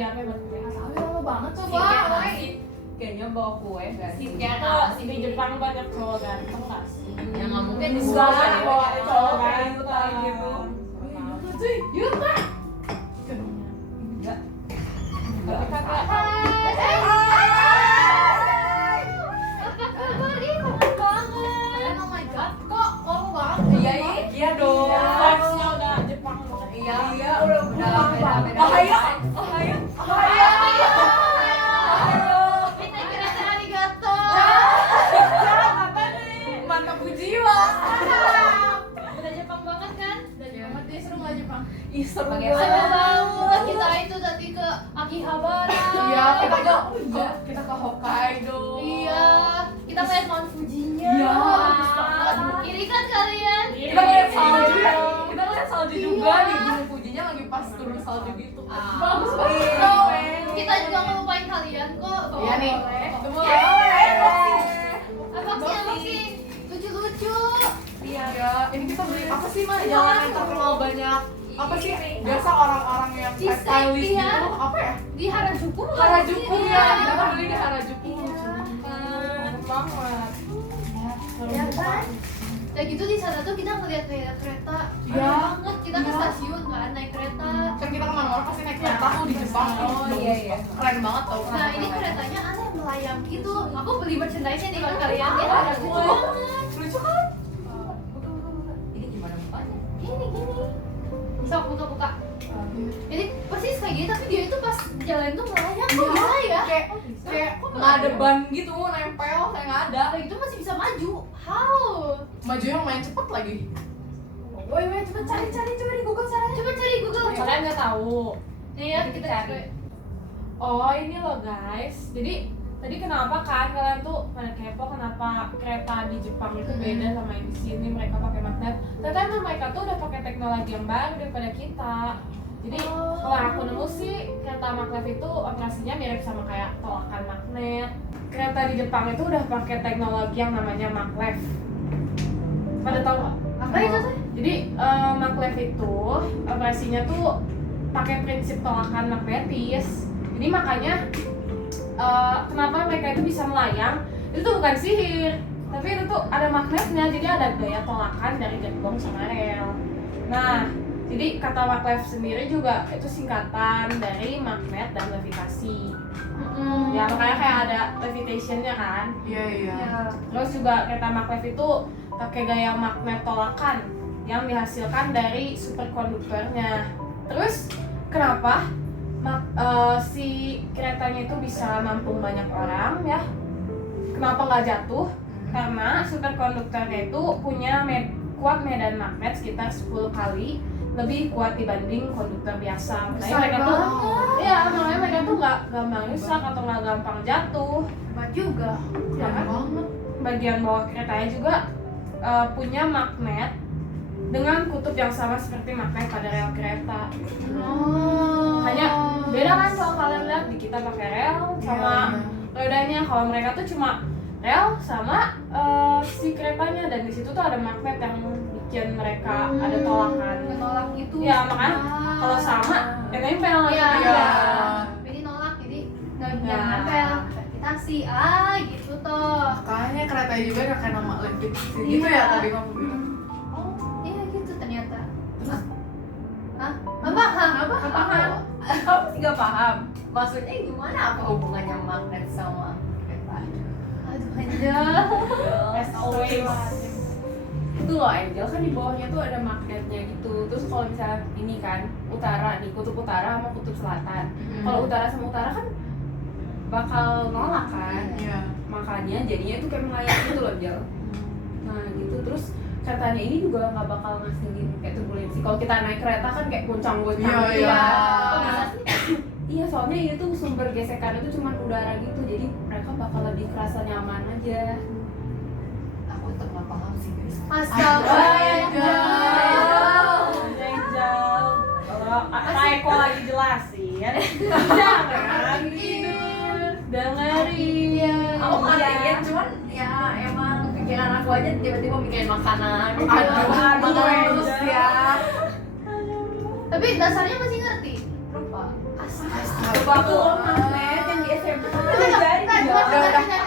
di HP buat kue. Tapi lama banget coba. Kayaknya bawa kue gak sih? Di Jepang banyak cowok ganteng nggak sih? Ya nggak mungkin di Enggak sekolah kan bawa ya. cowok ganteng gitu. Cuy, yuk Pak. Enggak. Tapi kakak Apa kabar? Ih, kangen banget. Oh my god, kok kamu banget? Iya dong. vibes-nya udah Jepang banget. Iya, udah beda. Kita kira-kira arigato. Mantap jiwa. Udah Jepang banget kan? Udah Jepang banget, seru nggak Jepang? Ih, seru Seru banget, kita itu tadi ke Akihabara. Iya, kita ke Hokkaido. Iya, kita ngeliat Mount Fujinya. Iya. Bagus banget. Iri kan kalian? Kita ngeliat salju ya. Kita ngeliat salju juga di Gunung Fujinya lagi pas turun salju gitu. Bagus banget. Kita juga ngelupain kalian kok. Iya nih. Unboxing. Lucu-lucu. Iya. Ini kita beli apa sih, Ma? Jangan yang terkenal banyak. Apa sih? Biasa orang-orang yang Cheesecake, stylist iya. gitu. Apa ya? Di Harajuku. Harajuku Iya. ya. Kita kan beli di Harajuku. banget. Ya kan? Kayak gitu di sana tuh kita ngeliat kayak kereta. Iya. Aneh banget. Kita ke stasiun kan naik kereta. Kan kita kemana-mana pasti naik kereta tuh di Jepang. Oh, iya. Keren banget tau. Nah ini keretanya aneh melayang gitu. Aku beli merchandise-nya nih buat kalian ya. Lucu banget. Lucu kan? Ini gimana mukanya? Gini. Sok buka. Jadi persis kayak gini tapi dia itu pas jalan tuh melayang. Kok bisa ya? Kayak nggak ada ban gitu, nempel, kayak nggak ada. Udah gitu masih bisa maju. How? Majunya lumayan cepet lagi. Woi, cepet cari coba di Google caranya. Coba cari Google. Kalian nggak tahu. Nih ya, kita cari. Oh ini loh guys. Jadi tadi kenapa kan kalian tuh pada kepo kenapa kereta di Jepang itu beda sama yang di sini, mereka pakai magnet. Ternyata emang mereka tuh udah pakai teknologi yang baru daripada kita. Jadi kalau aku nemu sih kereta maglev itu operasinya mirip sama kayak tolakan magnet. Kereta di Jepang itu udah pakai teknologi yang namanya maglev. Pada tahu nggak? Apa itu tuh? Jadi maglev itu operasinya tuh pakai prinsip tolakan magnetis. Jadi makanya kenapa mereka itu bisa melayang? Itu tuh bukan sihir, tapi itu tuh ada magnetnya. Jadi ada gaya tolakan dari gerbong sama rel. Nah, jadi kata maglev sendiri juga itu singkatan dari magnet dan levitasi. Ya makanya kayak ada levitationnya kan. Iya. Terus juga kereta maglev itu pakai gaya magnet tolakan yang dihasilkan dari superkonduktornya. Terus kenapa si keretanya itu bisa nampung banyak orang ya? Kenapa nggak jatuh? Karena superkonduktornya itu punya kuat medan magnet sekitar 10 kali lebih kuat dibanding konduktor biasa. Makanya mereka tuh, ya makanya mereka tuh nggak gampang rusak atau nggak gampang jatuh. Hebat juga. Ya kan? Bagian bawah keretanya juga punya magnet dengan kutub yang sama seperti magnet pada rel kereta. Hanya beda kan kalau kalian lihat di kita pakai rel sama rodanya. Kalau mereka tuh cuma rel sama si keretanya, dan di situ tuh ada magnet yang bikin mereka ada tolakan. Nolak gitu. Ya makanya kalau sama ya nempel Iya. gitu. Ini nolak jadi nggak Ya. nempel. Gravitasi gitu toh. Makanya keretanya juga ada kayak nama levitasi gitu ya tadi kamu bilang. Iya gitu ternyata. Hah? Apa? Aku sih gak paham. Maksudnya gimana? Apa hubungannya magnet sama kereta? Aduh Angel. As always. Itu loh Angel, kan di bawahnya tuh ada magnetnya gitu. Terus kalau misalnya ini kan utara nih, kutub utara sama kutub selatan. Kalau utara sama utara kan bakal nolak kan. Iya. Makanya jadinya itu kayak melayang gitu loh Angel. Nah gitu, terus keretanya ini juga nggak bakal ngasilin kayak turbulensi. Kalau kita naik kereta kan kayak goncang-goncang. Iya. Kok bisa sih? Iya, soalnya ini tuh sumber gesekannya tuh cuma udara gitu. Jadi mereka bakal lebih kerasa nyaman aja. Aku tetap nggak paham sih guys. Astaga. Angel. Kalau Kak Eko lagi jelasin, jangan tidur, dengerin. Aku ngertiin, cuman ya emang pikiran aku aja tiba-tiba bikin makanan. Aduh, terus ya. Tapi dasarnya masih ngerti. Lupa. Waktu magnet yang di SMP kan jadi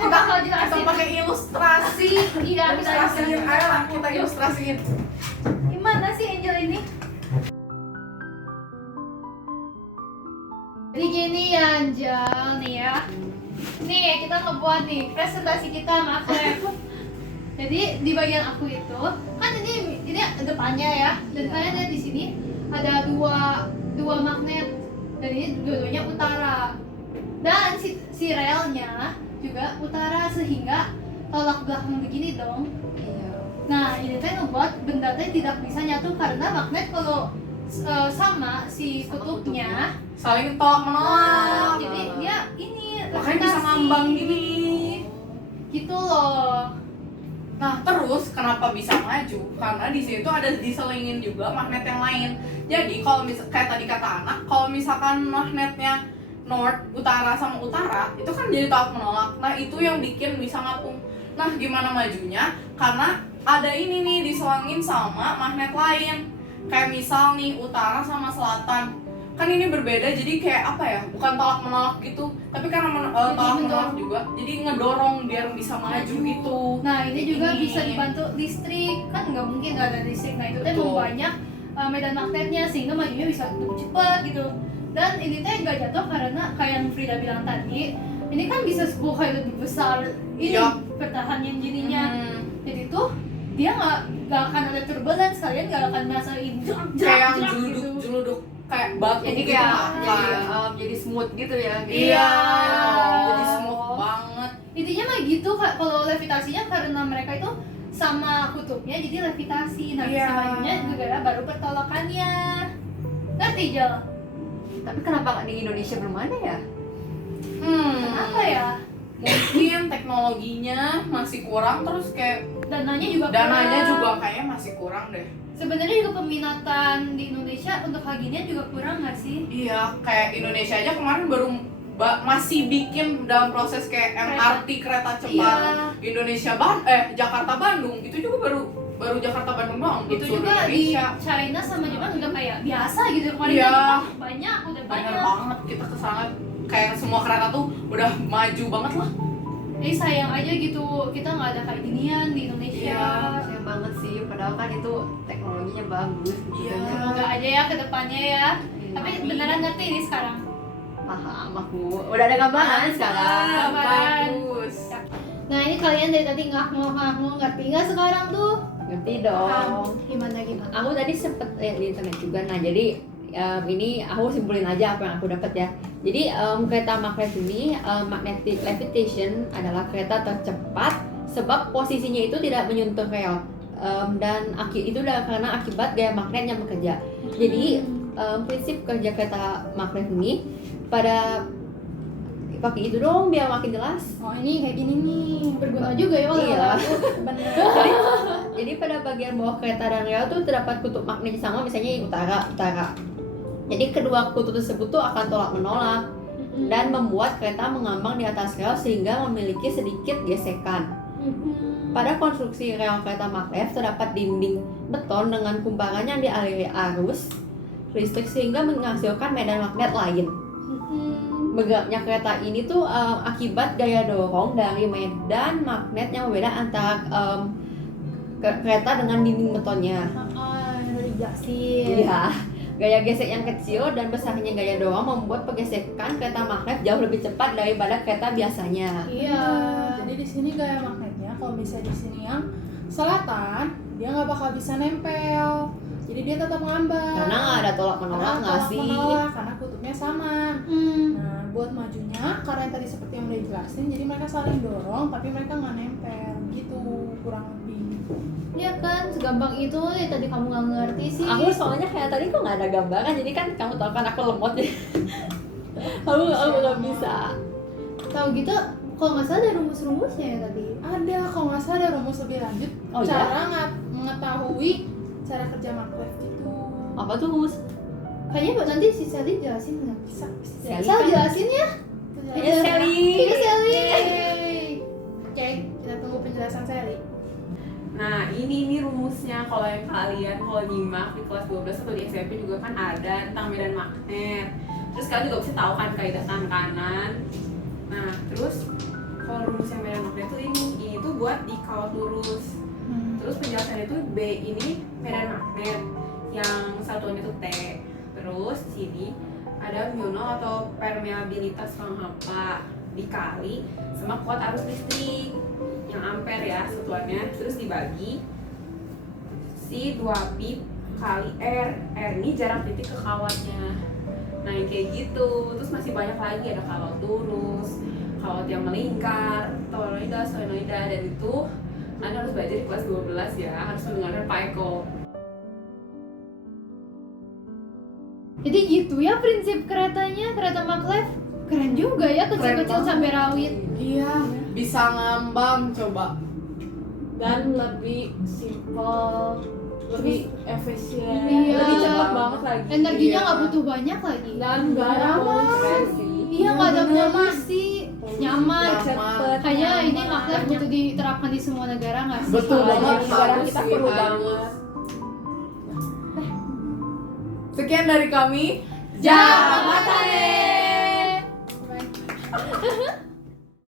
Kita pakai ilustrasi. Iya, kita Ilustrasiin, ayo lah kita ilustrasiin. gimana sih Angel ini? Jadi gini ya Angel nih ya. Nih kita ngebuat nih presentasi kita makhluk. Jadi di bagian aku itu kan ini depannya ya. Depannya di sini ada dua magnet. Dan ini dua-duanya utara. Dan si relnya juga utara sehingga tolak belakang begini dong. Nah, ini teh ngebuat benda teh tidak bisa nyatu karena magnet kalau sama si kutubnya Saling tolak menolak. jadi dia ini Makanya bisa levitasi. ngambang gini. Gitu loh. Nah, terus kenapa bisa maju? Karena di situ ada diselingin juga magnet yang lain. Jadi kalau kayak tadi kata anak, kalau misalkan magnetnya north, utara sama utara, itu kan jadi tolak menolak. Nah, itu yang bikin bisa ngapung. Nah, gimana majunya? Karena ada ini nih diselangin sama magnet lain. Kayak misal nih utara sama selatan. Kan ini berbeda, jadi kayak apa ya? Bukan tolak menolak gitu, tapi karena tolak menolak juga, jadi ngedorong biar bisa maju gitu. Nah, ini juga Ini. bisa dibantu listrik. Kan nggak mungkin nggak ada listrik. Nah, itu teh Betul. membanyak medan magnetnya sehingga majunya bisa lebih cepat gitu. Dan ini teh nggak jatuh karena kayak yang Frida bilang tadi, ini kan bisa 10 kali lebih besar ini Iya. pertahanan jadinya. Hmm. Jadi tuh dia nggak akan ada turbulence, kalian nggak akan merasain Kayak yang gitu. jeluduk kayak batu jadi gitu kayak kan. jadi smooth gitu ya. Iya, Oh. jadi smooth banget. Intinya mah gitu Kak, kalau levitasinya karena mereka itu sama kutubnya jadi levitasi. Nah, Iya. bisa majunya gara baru pertolakannya. Ngerti Jel? Tapi kenapa nggak di Indonesia belum ada ya? Apa ya? Mungkin teknologinya masih kurang, terus kayak Dananya juga dananya kurang. juga kayaknya masih kurang deh. Sebenarnya juga peminatan di Indonesia untuk hal ginian juga kurang nggak sih? Iya, kayak Indonesia aja kemarin baru masih bikin dalam proses kayak MRT kereta cepat. Iya. Indonesia Jakarta Bandung itu juga baru Jakarta Bandung doang. Itu seluruh juga di Indonesia. China sama Jepang udah kayak biasa gitu. Kemarin Iya. kan banyak, udah Bener banyak. banget kita kesana kayak semua kereta tuh udah maju banget lah. Jadi sayang aja gitu kita nggak ada kayak ginian di Indonesia. Iya. Sayang banget sih, padahal kan itu teknologinya bagus gitu Iya. kan. Semoga aja ya ke depannya ya. Tapi Amin. beneran ngerti ini sekarang. Paham aku. Udah ada gambaran sekarang. Gambaran. Bagus. Nah ini kalian dari tadi ngah-ngah ngerti nggak sekarang tuh? Ngerti dong. Gimana? Aku tadi sempet lihat di internet juga. Nah, jadi ini aku simpulin aja apa yang aku dapat ya. Jadi kereta magnet ini magnetic levitation adalah kereta tercepat sebab posisinya itu tidak menyentuh rel. Dan itu karena akibat gaya magnet yang bekerja. Jadi prinsip kerja kereta magnet ini pada pakai itu dong biar makin jelas. Oh ini kayak gini nih berguna juga ya oleh Iya. Bener. Jadi pada bagian bawah kereta dan rel tuh terdapat kutub magnet sama, misalnya utara. Jadi kedua kutub tersebut tuh akan tolak menolak dan membuat kereta mengambang di atas rel sehingga memiliki sedikit gesekan. Pada konstruksi rel kereta maglev terdapat dinding beton dengan kumpulan yang dialiri arus listrik sehingga menghasilkan medan magnet lain. Bergeraknya kereta ini tuh akibat gaya dorong dari medan magnet yang berbeda antara kereta dengan dinding betonnya. Udah dijelasin. Iya. Gaya gesek yang kecil dan besarnya gaya dorong membuat pergesekan kereta magnet jauh lebih cepat daripada kereta biasanya. Iya. Jadi di sini gaya magnetnya kalau misalnya di sini yang selatan dia nggak bakal bisa nempel. Jadi dia tetap ngambang. Karena nggak ada tolak menolak nggak Tolak sih? menolak, karena kutubnya sama. Hmm. Nah, buat majunya karena yang tadi seperti yang udah dijelasin, jadi mereka saling dorong tapi mereka nggak nempel gitu kurang lebih. Iya kan, segampang itu ya tadi kamu nggak ngerti sih. Aku soalnya kayak tadi kok nggak ada gambaran, jadi kan kamu tahu kan aku lemot ya. aku nggak bisa. Tahu gitu, kalau nggak salah ada rumus-rumusnya ya tadi. Ada kalau nggak salah ada rumus lebih lanjut Oh, cara mengetahui cara kerja magnet gitu. Apa tuh rumus? Kayaknya nanti si Sally jelasin nggak? Bisa. Sally Sal kan- jelasin ya. Iya, Sally. Iya Sally. Oke, kita tunggu penjelasan Sally. Nah ini rumusnya kalau yang kalian kalau nyimak di kelas 12 atau di SMP juga kan ada tentang medan magnet. Terus kalian juga bisa tahu kan kaidah tangan kanan. Nah terus kalau rumusnya medan magnet tuh ini tuh buat di kawat lurus. Terus penjelasannya tuh B ini medan magnet yang satuannya tuh T. Terus di sini ada mu nol atau permeabilitas penghampa dikali sama kuat arus listrik yang ampere ya satuannya. Terus dibagi si 2 pi kali R. R ini jarak titik ke kawatnya. Nah yang kayak gitu. Terus masih banyak lagi, ada kawat lurus, kawat yang melingkar, toroida, solenoida, dan itu Anda harus belajar di kelas 12 ya, harus mendengarkan Pak Eko. Jadi gitu ya prinsip keretanya, kereta maglev. Keren juga ya, kecil-kecil Keren sampai rawit. Iya, bisa ngambang coba. Dan lebih simple, lebih efisien, Iya. lebih cepat banget lagi. Energinya Iya. nggak butuh banyak lagi. Dan nggak ada Keren sih. Iya, nggak ada Bener. polusi, nyaman. cepet. Kayaknya ini maglev butuh diterapkan di semua negara nggak sih? Betul Apalagi banget, di negara harus kita sih, perlu harus. banget. Sekian dari kami. Jabatare.